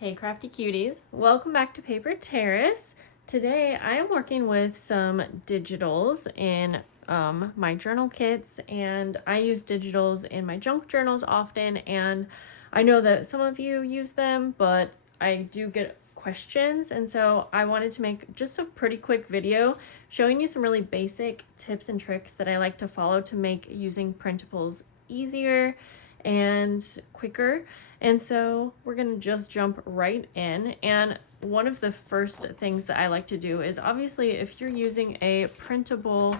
Hey crafty cuties, welcome back to Paper Terrace. Today I am working with some digitals in my journal kits, and I use digitals in my junk journals often, and I know that some of you use them, but I do get questions, and so I wanted to make just a pretty quick video showing you some really basic tips and tricks that I like to follow to make using printables easier and quicker. And so we're gonna just jump right in. And one of the first things that I like to do is, obviously, if you're using a printable,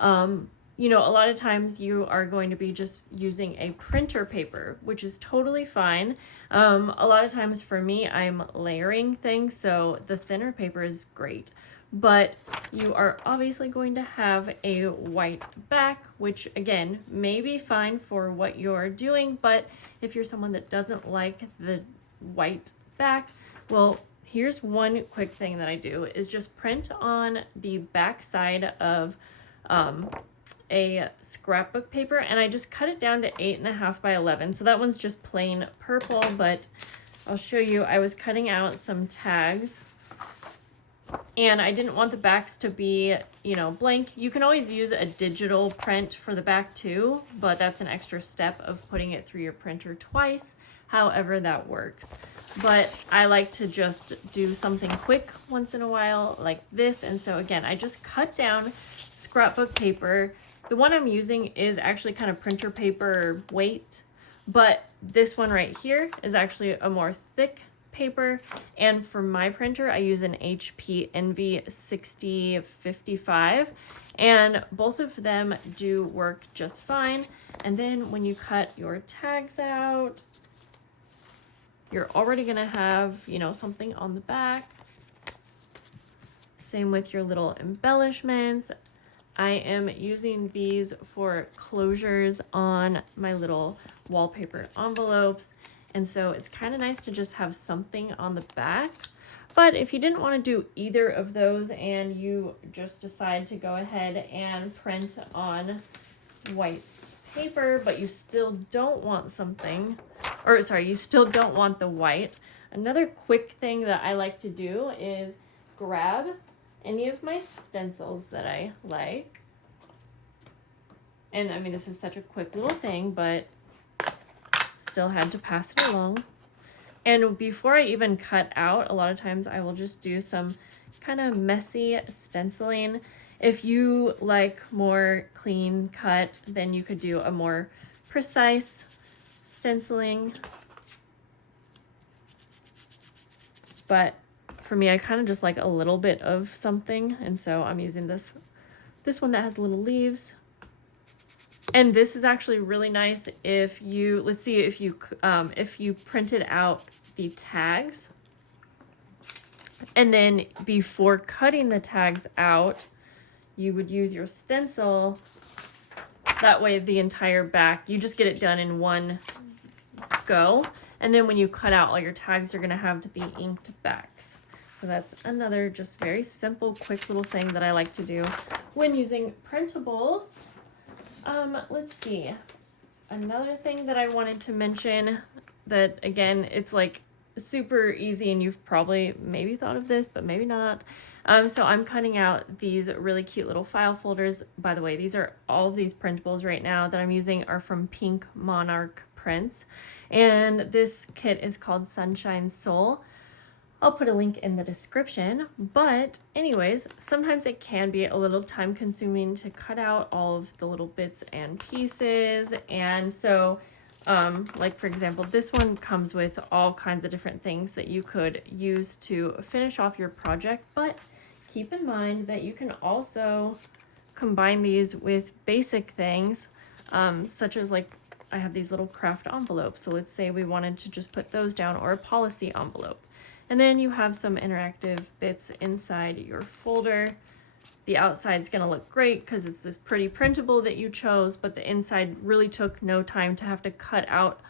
a lot of times you are going to be just using a printer paper, which is totally fine. A lot of times for me, I'm layering things, so the thinner paper is great. But you are obviously going to have a white back, which again may be fine for what you're doing, but if you're someone that doesn't like the white back, well, here's one quick thing that I do is just print on the back side of a scrapbook paper, and I just cut it down to 8.5 by 11. So that one's just plain purple, but I'll show you. I was cutting out some tags, and I didn't want the backs to be, blank. You can always use a digital print for the back too, but that's an extra step of putting it through your printer twice, however that works. But I like to just do something quick once in a while like this. And so again, I just cut down scrapbook paper. The one I'm using is actually kind of printer paper weight, but this one right here is actually a more thick paper, and for my printer I use an HP Envy 6055, and both of them do work just fine. And then when you cut your tags out, you're already gonna have something on the back. Same with your little embellishments. I am using these for closures on my little wallpaper envelopes. And so it's kind of nice to just have something on the back. But if you didn't want to do either of those and you just decide to go ahead and print on white paper, but you still don't want you still don't want the white, another quick thing that I like to do is grab any of my stencils that I like. And I mean, this is such a quick little thing, but still had to pass it along. And before I even cut out, a lot of times I will just do some kind of messy stenciling. If you like more clean cut, then you could do a more precise stenciling. But for me, I kind of just like a little bit of something, and so I'm using this one that has little leaves. And this is actually really nice if you, let's see, if you printed out the tags, and then before cutting the tags out, you would use your stencil. That way the entire back, you just get it done in one go. And then when you cut out all your tags, you're gonna have the inked backs. So that's another just very simple, quick little thing that I like to do when using printables. Let's see. Another thing that I wanted to mention that, again, it's like super easy, and you've probably maybe thought of this, but maybe not. So I'm cutting out these really cute little file folders. By the way, all of these printables right now that I'm using are from Pink Monarch Prints. And this kit is called Sunshine Soul. I'll put a link in the description, but anyways, sometimes it can be a little time consuming to cut out all of the little bits and pieces. And so, like for example, this one comes with all kinds of different things that you could use to finish off your project, but keep in mind that you can also combine these with basic things, such as like I have these little craft envelopes. So let's say we wanted to just put those down, or a policy envelope. And then you have some interactive bits inside your folder. The outside's gonna look great because it's this pretty printable that you chose, but the inside really took no time to have to cut out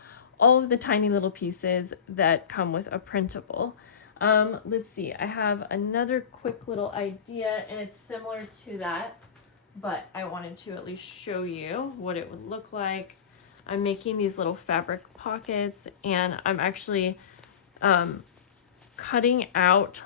all of the tiny little pieces that come with a printable. Let's see, I have another quick little idea, and it's similar to that, but I wanted to at least show you what it would look like. I'm making these little fabric pockets, and I'm actually cutting out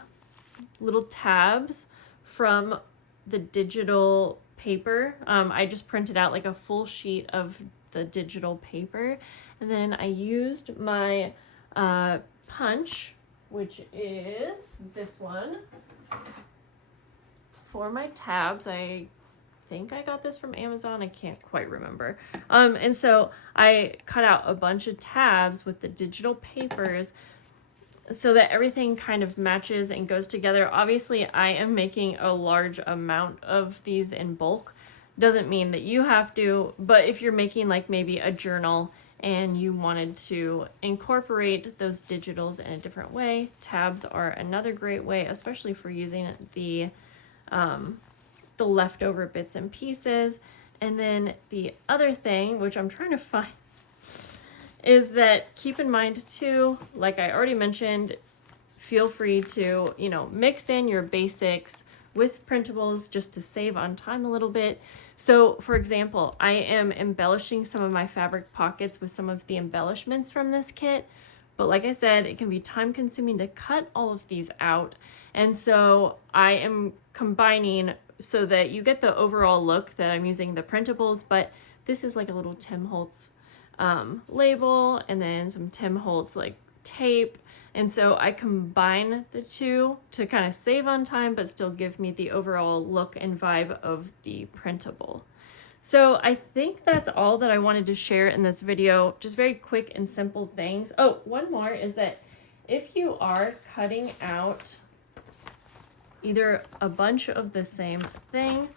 little tabs from the digital paper. I just printed out like a full sheet of the digital paper, and then I used my punch, which is this one, for my tabs. I think I got this from Amazon. I can't quite remember. And so I cut out a bunch of tabs with the digital papers so that everything kind of matches and goes together. Obviously, I am making a large amount of these in bulk. Doesn't mean that you have to, but if you're making like maybe a journal and you wanted to incorporate those digitals in a different way, tabs are another great way, especially for using the leftover bits and pieces. And then the other thing, which I'm trying to find, is that keep in mind too, like I already mentioned, feel free to, you know, mix in your basics with printables just to save on time a little bit. So for example, I am embellishing some of my fabric pockets with some of the embellishments from this kit, but like I said, it can be time consuming to cut all of these out. And so I am combining so that you get the overall look that I'm using the printables, but this is like a little Tim Holtz label, and then some Tim Holtz like tape. And so I combine the two to kind of save on time, but still give me the overall look and vibe of the printable. So I think that's all that I wanted to share in this video. Just very quick and simple things. Oh, one more is that if you are cutting out either a bunch of the same thing,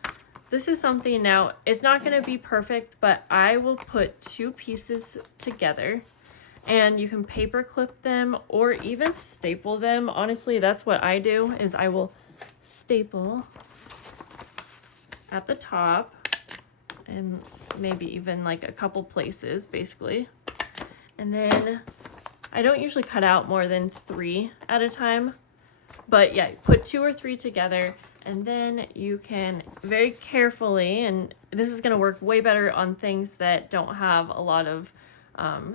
this is something, now it's not going to be perfect, but I will put two pieces together and you can paper clip them or even staple them. Honestly, that's what I do, is I will staple at the top and maybe even like a couple places basically. And then I don't usually cut out more than 3 at a time, but yeah, put 2 or 3 together, and then you can very carefully, and this is going to work way better on things that don't have a lot of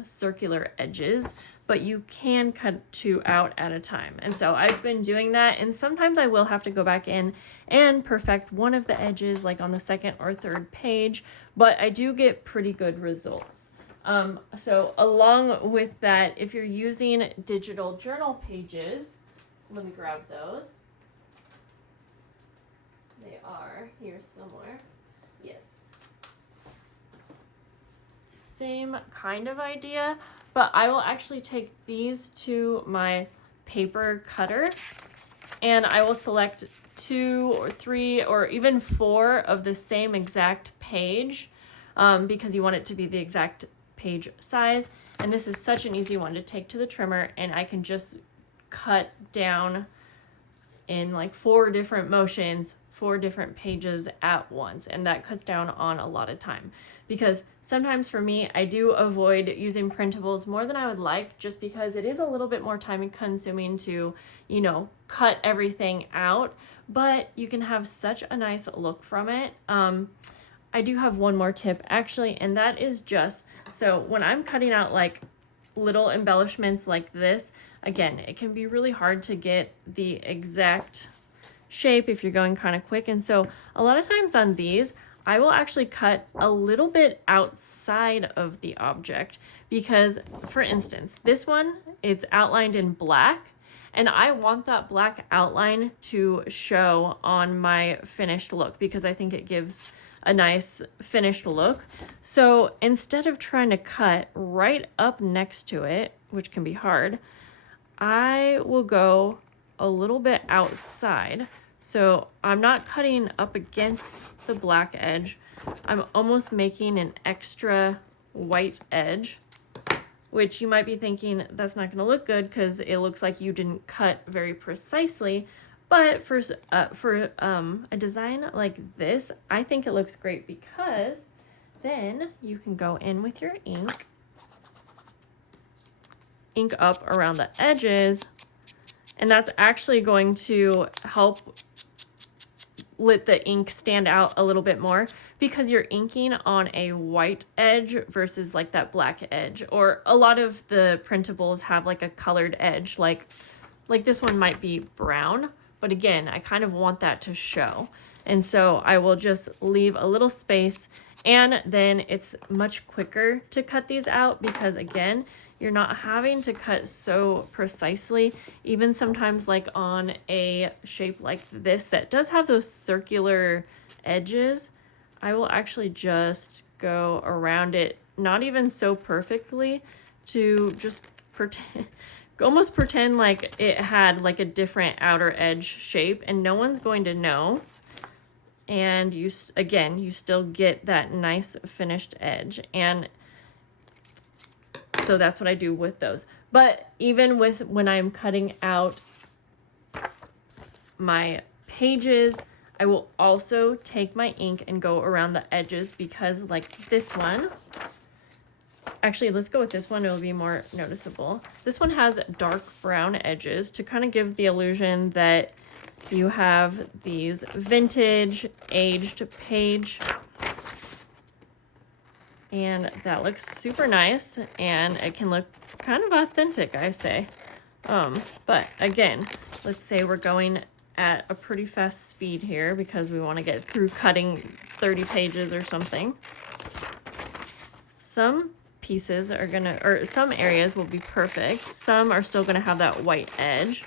circular edges, but you can cut 2 out at a time. And so I've been doing that, and sometimes I will have to go back in and perfect one of the edges, like on the 2nd or 3rd page, but I do get pretty good results. So along with that, if you're using digital journal pages, let me grab those. They are here somewhere. Yes. Same kind of idea, but I will actually take these to my paper cutter and I will select 2 or 3 or even 4 of the same exact page because you want it to be the exact page size. And this is such an easy one to take to the trimmer, and I can just cut down in like 4 different motions, 4 different pages at once, and that cuts down on a lot of time. Because sometimes for me, I do avoid using printables more than I would like, just because it is a little bit more time consuming to, you know, cut everything out, but you can have such a nice look from it. I do have one more tip actually, and that is just, so when I'm cutting out like little embellishments like this, again, it can be really hard to get the exact shape if you're going kind of quick. And so a lot of times on these, I will actually cut a little bit outside of the object because, for instance, this one, it's outlined in black, and I want that black outline to show on my finished look because I think it gives a nice finished look. So instead of trying to cut right up next to it, which can be hard, I will go a little bit outside. So I'm not cutting up against the black edge. I'm almost making an extra white edge, which you might be thinking that's not going to look good because it looks like you didn't cut very precisely. But for a design like this, I think it looks great because then you can go in with your ink up around the edges, and that's actually going to help let the ink stand out a little bit more because you're inking on a white edge versus like that black edge. Or a lot of the printables have like a colored edge, like like this one might be brown, but again, I kind of want that to show. And so I will just leave a little space, and then it's much quicker to cut these out because again, you're not having to cut so precisely. Even sometimes like on a shape like this that does have those circular edges, I will actually just go around it, not even so perfectly, to just pretend, almost pretend like it had like a different outer edge shape, and no one's going to know. And you, again, you still get that nice finished edge. And so that's what I do with those. But even with when I'm cutting out my pages, I will also take my ink and go around the edges, because like this one, actually, let's go with this one. It'll be more noticeable. This one has dark brown edges to kind of give the illusion that you have these vintage aged page. And that looks super nice, and it can look kind of authentic, I say. But again, let's say we're going at a pretty fast speed here because we want to get through cutting 30 pages or something. Some pieces are gonna, or some areas will be perfect. Some are still gonna have that white edge.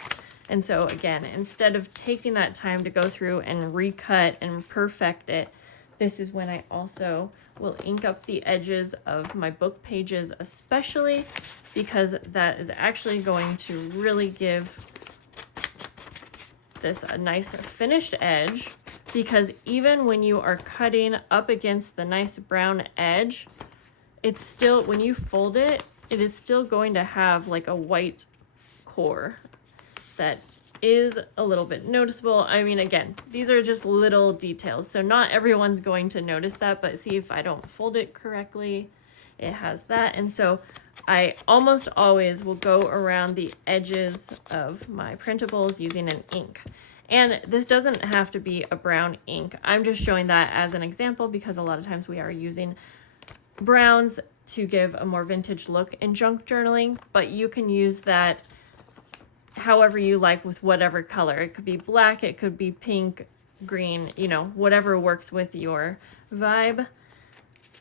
And so again, instead of taking that time to go through and recut and perfect it, this is when I also will ink up the edges of my book pages, especially because that is actually going to really give this a nice finished edge. Because even when you are cutting up against the nice brown edge, it's still, when you fold it, it is still going to have like a white core that is a little bit noticeable. I mean, again, these are just little details, so not everyone's going to notice that, but see, if I don't fold it correctly, it has that. And so I almost always will go around the edges of my printables using an ink. And this doesn't have to be a brown ink. I'm just showing that as an example because a lot of times we are using browns to give a more vintage look in junk journaling, but you can use that however you like with whatever color. It could be black, it could be pink, green, you know, whatever works with your vibe.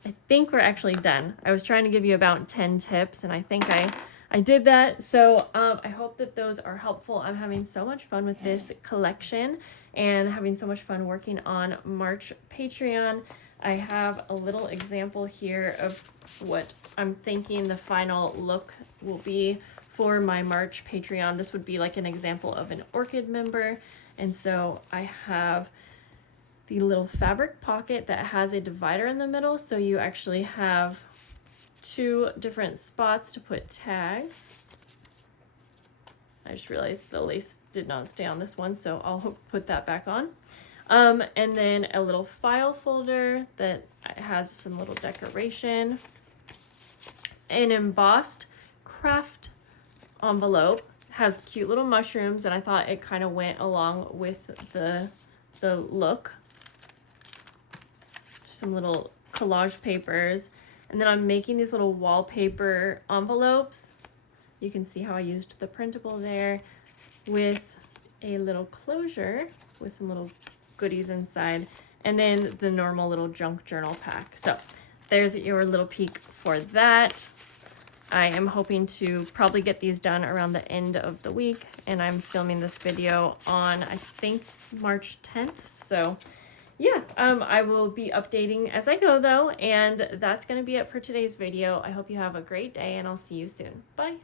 I think we're actually done. I was trying to give you about 10 tips, and I think I did that. So I hope that those are helpful. I'm having so much fun with this collection and having so much fun working on March Patreon. I have a little example here of what I'm thinking the final look will be for my March Patreon. This would be like an example of an orchid member. And so I have the little fabric pocket that has a divider in the middle. So you actually have two different spots to put tags. I just realized the lace did not stay on this one, so I'll put that back on. And then a little file folder that has some little decoration. An embossed craft envelope, has cute little mushrooms, and I thought it kind of went along with the look. Some little collage papers. And then I'm making these little wallpaper envelopes. You can see how I used the printable there with a little closure with some little goodies inside, and then the normal little junk journal pack. So there's your little peek for that. I am hoping to probably get these done around the end of the week, and I'm filming this video on, I think, March 10th. So yeah, I will be updating as I go though, and that's going to be it for today's video. I hope you have a great day, and I'll see you soon. Bye.